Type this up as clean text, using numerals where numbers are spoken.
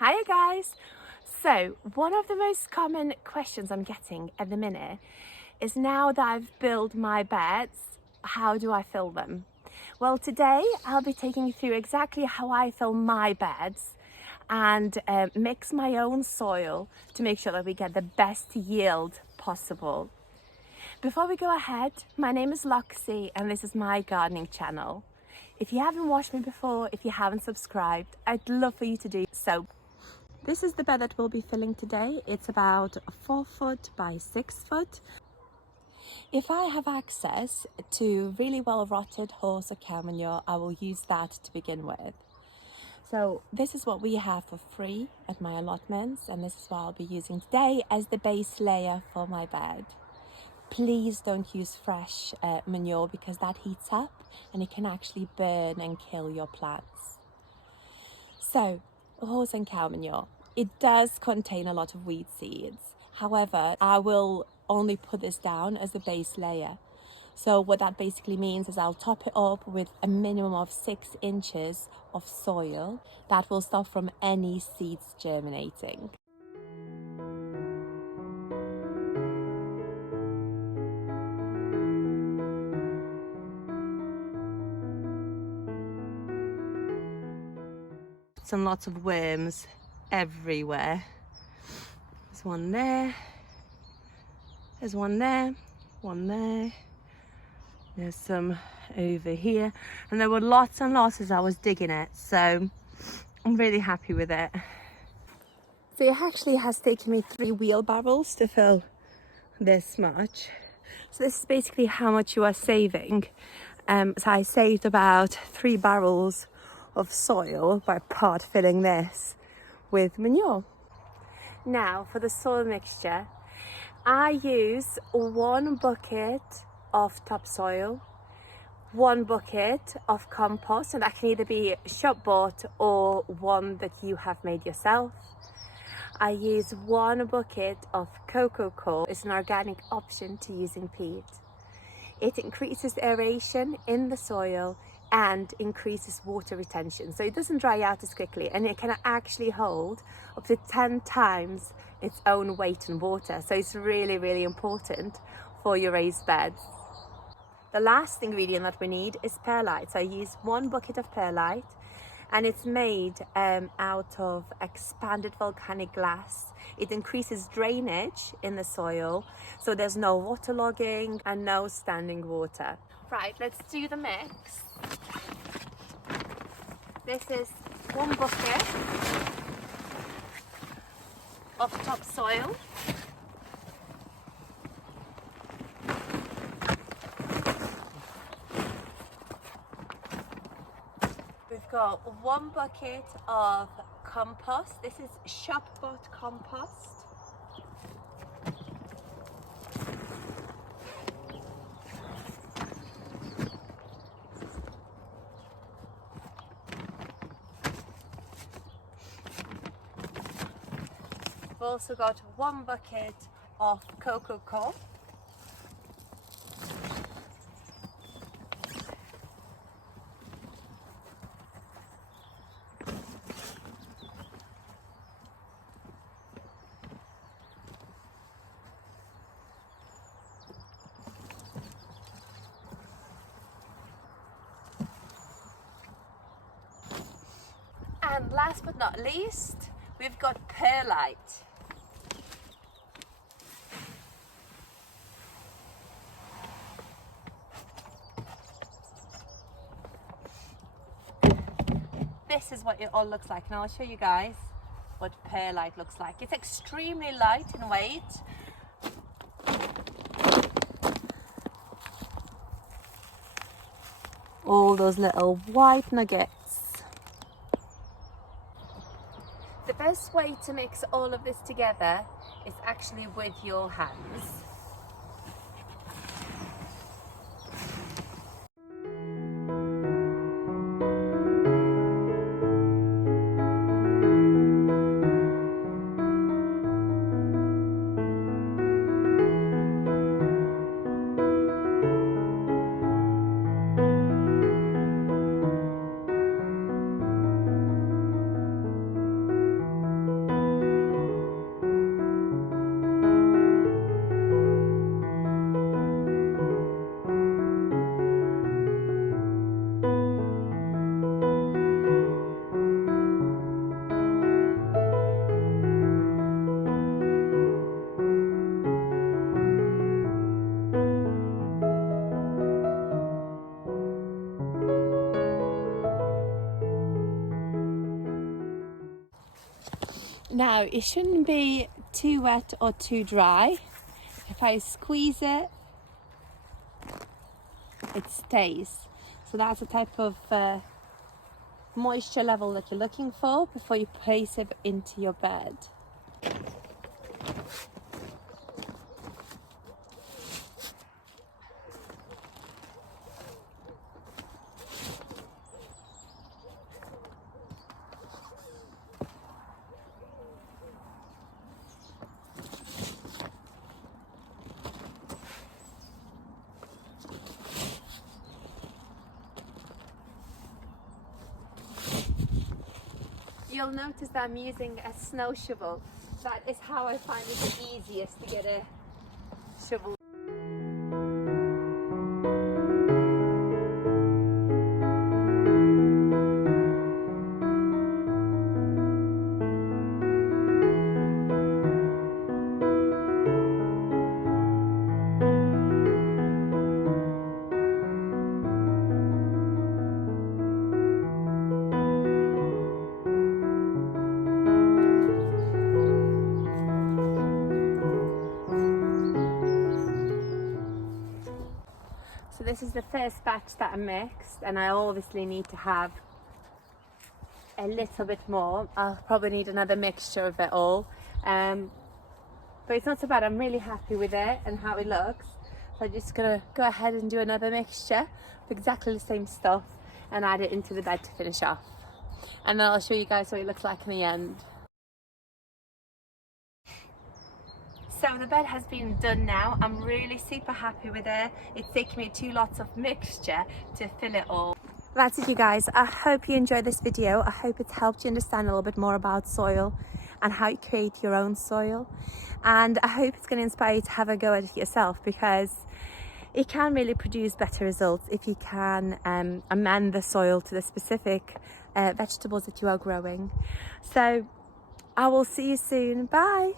Hiya guys! So one of the most common questions I'm getting at the minute is, now that I've built my beds, how do I fill them? Well, today I'll be taking you through exactly how I fill my beds and mix my own soil to make sure that we get the best yield possible. Before we go ahead, my name is Loxy and this is my gardening channel. If you haven't watched me before, if you haven't subscribed, I'd love for you to do so. This is the bed that we'll be filling today. It's about 4 foot by 6 foot. If I have access to really well rotted horse or cow manure, I will use that to begin with. So this is what we have for free at my allotments, and this is what I'll be using today as the base layer for my bed. Please don't use fresh manure because that heats up and it can actually burn and kill your plants. So, horse and cow manure. It does contain a lot of weed seeds. However, I will only put this down as the base layer. So what that basically means is I'll top it up with a minimum of 6 inches of soil. That will stop from any seeds germinating. And lots of worms everywhere. There's one there, there's one there, one there, there's some over here, and there were lots and lots as I was digging it, so I'm really happy with it. So it actually has taken me 3 wheelbarrows to fill this much. So this is basically how much you are saving. So I saved about 3 barrels of soil by part filling this with manure. Now for the soil mixture, I use 1 bucket of topsoil, 1 bucket of compost, and that can either be shop bought or one that you have made yourself. I use 1 bucket of cocoa coir. It's an organic option to using peat. It increases aeration in the soil and increases water retention, so it doesn't dry out as quickly, and it can actually hold up to 10 times its own weight in water. So it's really important for your raised beds. The last ingredient that we need is perlite. So I use 1 bucket of perlite, and it's made out of expanded volcanic glass. It increases drainage in the soil, so there's no waterlogging and no standing water. Right, let's do the mix. This is 1 bucket of topsoil. We've got 1 bucket of compost. This is shop bought compost. We've also got 1 bucket of cocoa coir. And last but not least, we've got perlite. This is what it all looks like, and I'll show you guys what perlite looks like. It's extremely light in weight. All those little white nuggets. The best way to mix all of this together is actually with your hands. Now it shouldn't be too wet or too dry. If I squeeze it, it stays. So that's the type of moisture level that you're looking for before you place it into your bed. You'll notice that I'm using a snow shovel. That is how I find it the easiest to get a shovel. So this is the first batch that I mixed, and I obviously need to have a little bit more. I'll probably need another mixture of it all, but it's not so bad. I'm really happy with it and how it looks. So I'm just gonna go ahead and do another mixture of exactly the same stuff and add it into the bed to finish off, and then I'll show you guys what it looks like in the end. So the bed has been done now. I'm really super happy with it. It's taken me 2 lots of mixture to fill it all. That's it, you guys. I hope you enjoyed this video. I hope it's helped you understand a little bit more about soil and how you create your own soil. And I hope it's going to inspire you to have a go at it yourself, because it can really produce better results if you can amend the soil to the specific vegetables that you are growing. So I will see you soon. Bye.